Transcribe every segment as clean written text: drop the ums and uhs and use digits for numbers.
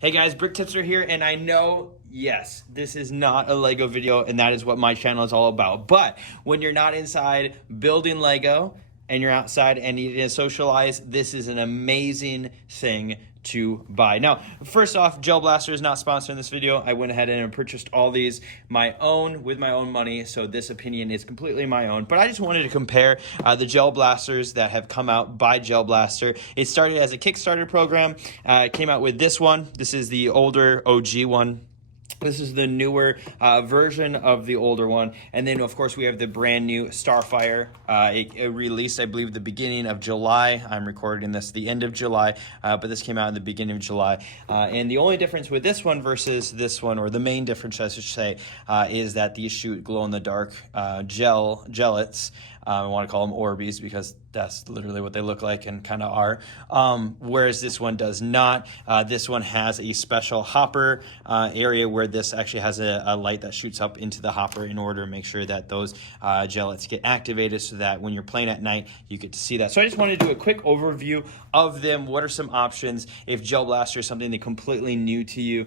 Hey guys, Brick Tipster here, and I know, yes, this is not a Lego video, and that is what my channel is all about. But when you're not inside building Lego and you're outside and needing to socialize, this is an amazing thing to buy. Now, first off, Gel Blaster is not sponsored in this video. I went ahead and purchased all these with my own money, so this opinion is completely my own. But I just wanted to compare the Gel Blasters that have come out by Gel Blaster. It started as a Kickstarter program. It came out with this one. This is the older OG one. This is the newer version of the older one. And then, of course, we have the brand new Starfire. It released, I believe, the beginning of July. I'm recording this the end of July, but this came out in the beginning of July. And the only difference with this one versus this one, or the main difference, I should say, is that these shoot glow-in-the-dark gellets. I want to call them Orbeez because that's literally what they look like and kind of are. Whereas this one does not. This one has a special hopper area where this actually has a light that shoots up into the hopper in order to make sure that those gellets get activated so that when you're playing at night, you get to see that. So I just wanted to do a quick overview of them. What are some options? If Gel Blaster is something that's completely new to you,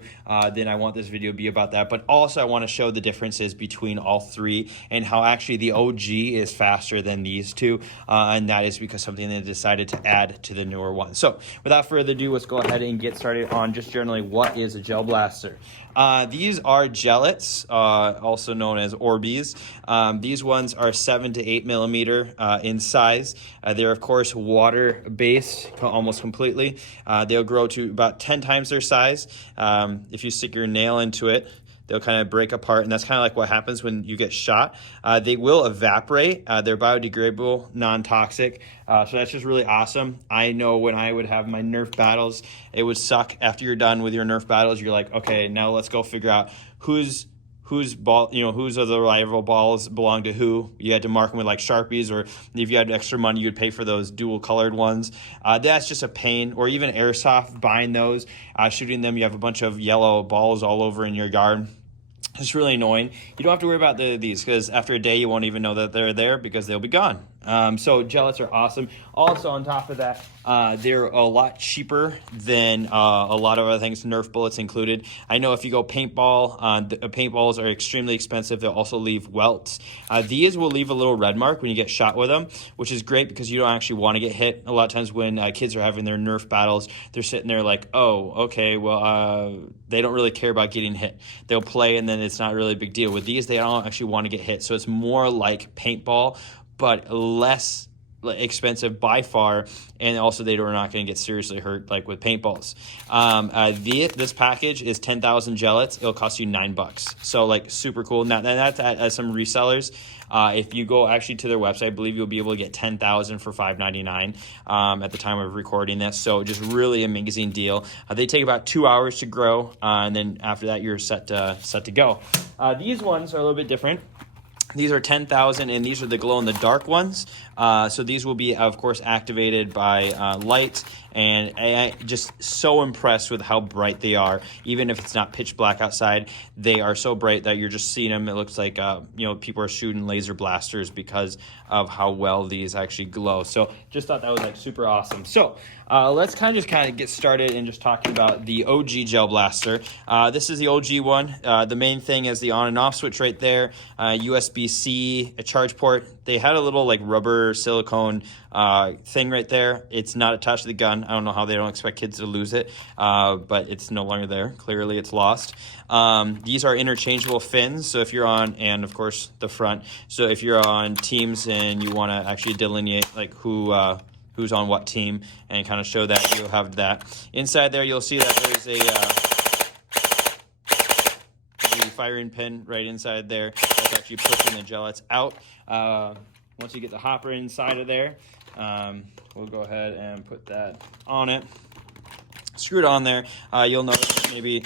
then I want this video to be about that. But also I want to show the differences between all three and how actually the OG is faster than these two, and that is because something they decided to add to the newer one. So without further ado, let's go ahead and get started on just generally what is a Gel Blaster. These are gellets, also known as Orbeez. These ones are 7 to 8 millimeter in size. They're of course water based almost completely. They'll grow to about 10 times their size. If you stick your nail into it, they'll kind of break apart, and that's kind of like what happens when you get shot. They will evaporate. They're biodegradable, non-toxic, so that's just really awesome. I know when I would have my Nerf battles, it would suck. After you're done with your Nerf battles, you're like, okay, now let's go figure out whose ball, whose of the rival balls belong to who. You had to mark them with like Sharpies, or if you had extra money, you'd pay for those dual colored ones. That's just a pain. Or even airsoft, buying those, shooting them, you have a bunch of yellow balls all over in your yard. It's really annoying. You don't have to worry about these because after a day you won't even know that they're there because they'll be gone. So gellets are awesome. Also on top of that, they're a lot cheaper than a lot of other things, Nerf bullets included. I know if you go paintball, the paintballs are extremely expensive. They'll also leave welts. These will leave a little red mark when you get shot with them, which is great because you don't actually want to get hit. A lot of times when kids are having their Nerf battles, they're sitting there like, oh, okay, well, they don't really care about getting hit. They'll play and then it's not really a big deal. With these, they don't actually want to get hit. So it's more like paintball, but less expensive by far, and also they are not going to get seriously hurt like with paintballs. This package is 10,000 gellets. It'll cost you $9, so like super cool. Now that's at some resellers. If you go actually to their website, I believe you'll be able to get 10,000 for $5.99 at the time of recording this. So just really amazing deal. They take about 2 hours to grow, and then after that you're set to go. These ones are a little bit different. These are 10,000, and these are the glow-in-the-dark ones. So these will be, of course, activated by light, and I'm just so impressed with how bright they are. Even if it's not pitch black outside, they are so bright that you're just seeing them. It looks like people are shooting laser blasters because of how well these actually glow. So just thought that was like super awesome. So let's kind of get started and just talking about the OG Gel Blaster. This is the OG one. The main thing is the on and off switch right there, USB-C, a charge port. They had a little like rubber silicone thing right there. It's not attached to the gun. I don't know how they don't expect kids to lose it, but it's no longer there. Clearly it's lost. These are interchangeable fins, so if you're on, and of course the front, so if you're on teams and you want to actually delineate like who's on what team and kind of show that, you'll have that. Inside there you'll see that there's the firing pin right inside there that's actually pushing the gellets out. Once you get the hopper inside of there, we'll go ahead and put that on it. Screw it on there. You'll notice maybe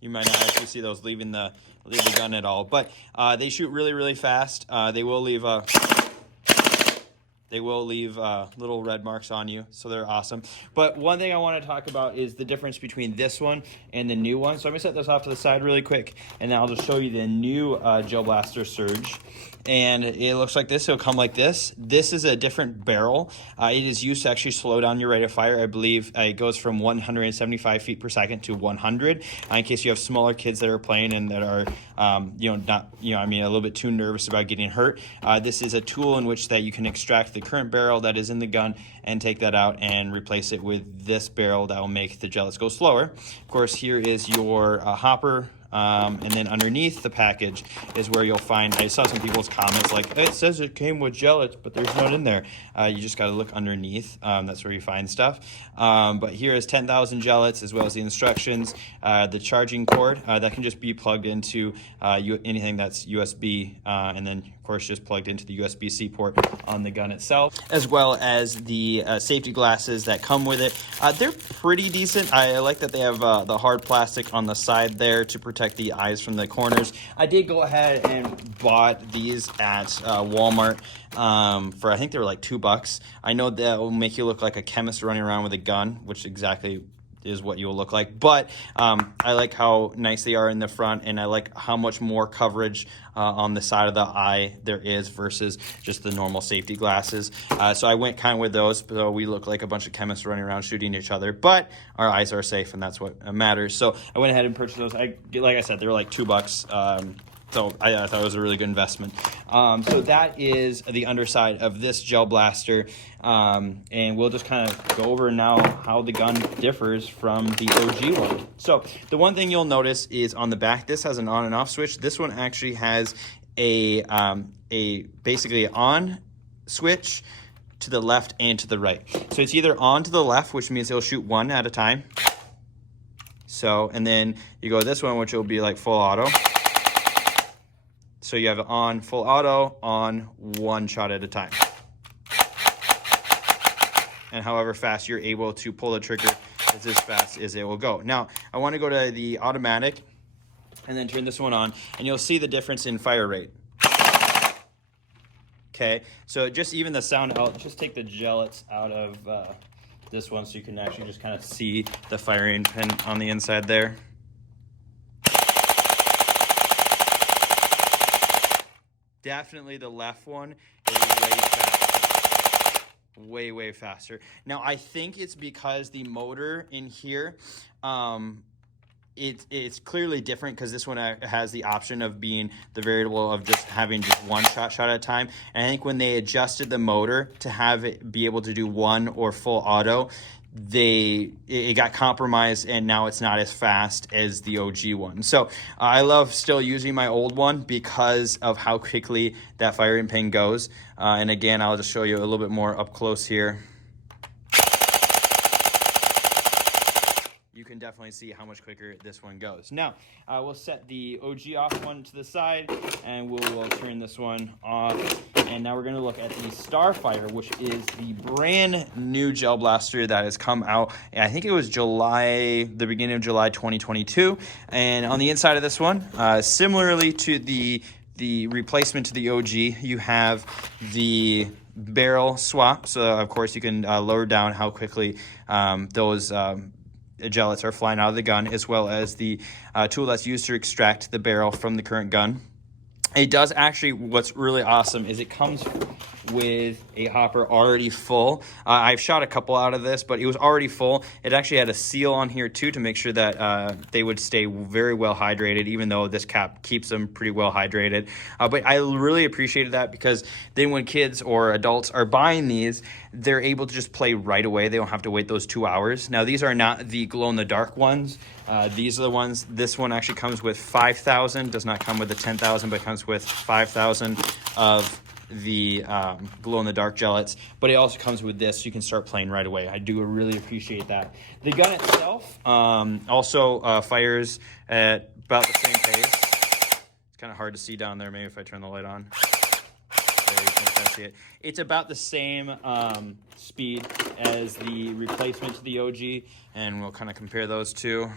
you might not actually see those leaving the gun at all, but they shoot really, really fast. They will leave a They will leave little red marks on you, so they're awesome. But one thing I want to talk about is the difference between this one and the new one. So I'm going to set this off to the side really quick, and then I'll just show you the new Gel Blaster Surge. And it looks like this. It'll come like this. This is a different barrel. It is used to actually slow down your rate of fire. I believe it goes from 175 feet per second to 100. In case you have smaller kids that are playing and that are, not, a little bit too nervous about getting hurt. This is a tool in which that you can extract the current barrel that is in the gun and take that out and replace it with this barrel that will make the gellets go slower. Of course, here is your hopper. And then underneath the package is where you'll find, I saw some people's comments like, it says it came with gellets, but there's none in there. You just got to look underneath. That's where you find stuff. But here is 10,000 gellets, as well as the instructions, the charging cord that can just be plugged into anything that's USB, and then of course just plugged into the USB-C port on the gun itself, as well as the safety glasses that come with it. They're pretty decent. I like that they have the hard plastic on the side there to protect the eyes from the corners. I did go ahead and bought these at Walmart for, I think they were like $2. I know that will make you look like a chemist running around with a gun, which exactly is what you'll look like. But I like how nice they are in the front, and I like how much more coverage on the side of the eye there is versus just the normal safety glasses. So I went kind of with those, so we look like a bunch of chemists running around shooting each other, but our eyes are safe, and that's what matters. So I went ahead and purchased those. Like I said, they were like $2. So I thought it was a really good investment. So that is the underside of this Gel Blaster. And we'll just kind of go over now how the gun differs from the OG one. So the one thing you'll notice is on the back, this has an on and off switch. This one actually has a basically an on switch to the left and to the right. So it's either on to the left, which means it'll shoot one at a time. So, and then you go this one, which will be like full auto. So you have it on full auto, on one shot at a time. And however fast you're able to pull the trigger is as fast as it will go. Now, I want to go to the automatic and then turn this one on, and you'll see the difference in fire rate. Okay, so just even the sound, I'll just take the gellets out of this one so you can actually just kind of see the firing pin on the inside there. Definitely the left one is way faster. Way faster. Now, I think it's because the motor in here, it's clearly different because this one has the option of being the variable of just having just one shot at a time. And I think when they adjusted the motor to have it be able to do one or full auto, it got compromised, and now it's not as fast as the OG one. So I love still using my old one because of how quickly that firing pin goes. And again, I'll just show you a little bit more up close here. You can definitely see how much quicker this one goes. Now, we'll set the OG off one to the side, and we'll turn this one off. And now we're going to look at the Starfire, which is the brand new Gel Blaster that has come out. I think it was the beginning of July 2022. And on the inside of this one, similarly to the replacement to the OG, you have the barrel swap. So, of course, you can lower down how quickly those gellets are flying out of the gun, as well as the tool that's used to extract the barrel from the current gun. It does actually, what's really awesome is it comes with a hopper already full. I've shot a couple out of this, but it was already full. It actually had a seal on here too to make sure that they would stay very well hydrated, even though this cap keeps them pretty well hydrated. But I really appreciated that, because then when kids or adults are buying these, they're able to just play right away. They don't have to wait those 2 hours. Now, these are not the glow-in-the-dark ones. These are the ones, this one actually comes with 5,000, does not come with the 10,000, but comes with 5,000 of the glow-in-the-dark gellets. But it also comes with this, so you can start playing right away. I do really appreciate that. The gun itself also fires at about the same pace. It's kind of hard to see down there, maybe if I turn the light on. There, you can kind of see it. It's about the same speed as the replacement to the OG, and we'll kind of compare those two.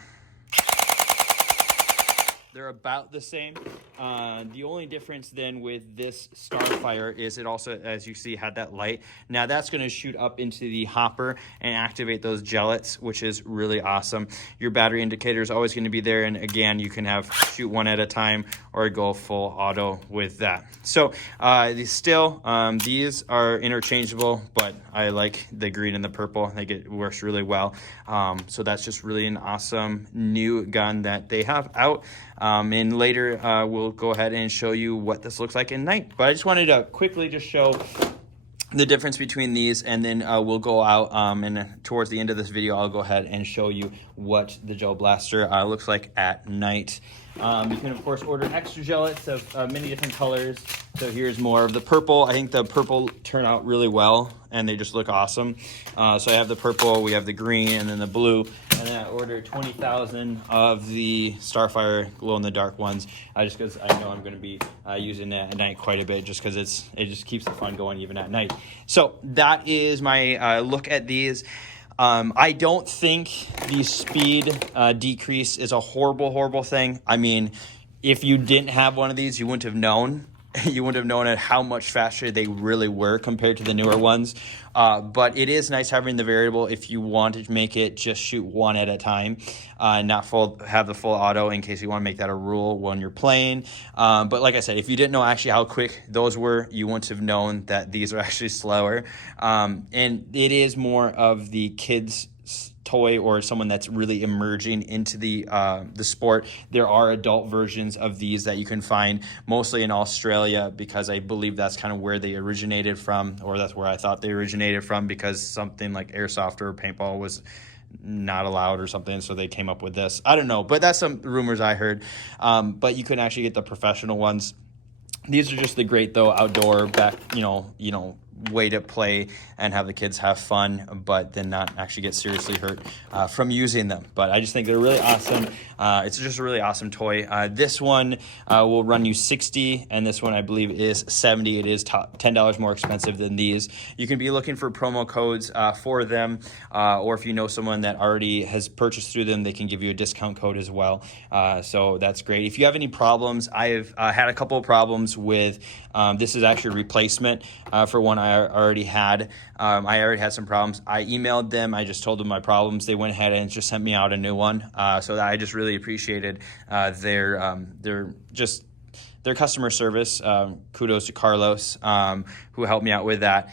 They're about the same. The only difference then with this Starfire is it also, as you see, had that light. Now that's going to shoot up into the hopper and activate those gellets, which is really awesome. Your battery indicator is always going to be there, and again, you can have shoot one at a time or go full auto with that. So these are interchangeable, but I like the green and the purple. I think it works really well. So that's just really an awesome new gun that they have out. And later we'll go ahead and show you what this looks like in night. But I just wanted to quickly just show the difference between these, and then we'll go out and towards the end of this video I'll go ahead and show you what the gel blaster looks like at night. You can of course order extra gellets of many different colors. So here's more of the purple. I think the purple turn out really well and they just look awesome. So I have the purple, we have the green, and then the blue. And then I ordered 20,000 of the Starfire glow-in-the-dark ones, just because I know I'm going to be using it at night quite a bit, just because it just keeps the fun going even at night. So that is my look at these. I don't think the speed decrease is a horrible thing. I mean, if you didn't have one of these, you wouldn't have known. You wouldn't have known at how much faster they really were compared to the newer ones. But it is nice having the variable if you want to make it just shoot one at a time, not have the full auto in case you want to make that a rule when you're playing. But like I said, if you didn't know actually how quick those were, you wouldn't have known that these are actually slower. And it is more of the kids' toy or someone that's really emerging into the sport. There are adult versions of these that you can find mostly in Australia, because I believe that's kind of where they originated from, or that's where I thought they originated from, because something like airsoft or paintball was not allowed or something, so they came up with this. I don't know, but that's some rumors I heard. But you can actually get the professional ones. These are just the great though outdoor way to play and have the kids have fun, but then not actually get seriously hurt from using them. But I just think they're really awesome. It's just a really awesome toy. This one will run you $60, and this one I believe is $70. It is $10 more expensive than these. You can be looking for promo codes for them, or if you know someone that already has purchased through them, they can give you a discount code as well. So that's great. If you have any problems, I've had a couple of problems with this is actually a replacement for one I already had. I already had some problems. I emailed them. I just told them my problems. They went ahead and just sent me out a new one. So that I just really appreciated their customer service. Kudos to Carlos, who helped me out with that.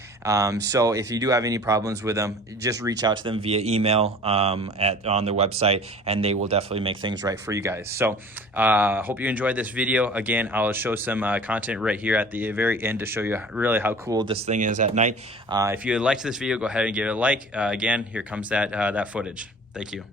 So if you do have any problems with them, just reach out to them via email on their website, and they will definitely make things right for you guys. So hope you enjoyed this video. Again, I'll show some content right here at the very end to show you really how cool this thing is at night. If you liked this video, go ahead and give it a like. Again, here comes that footage. Thank you.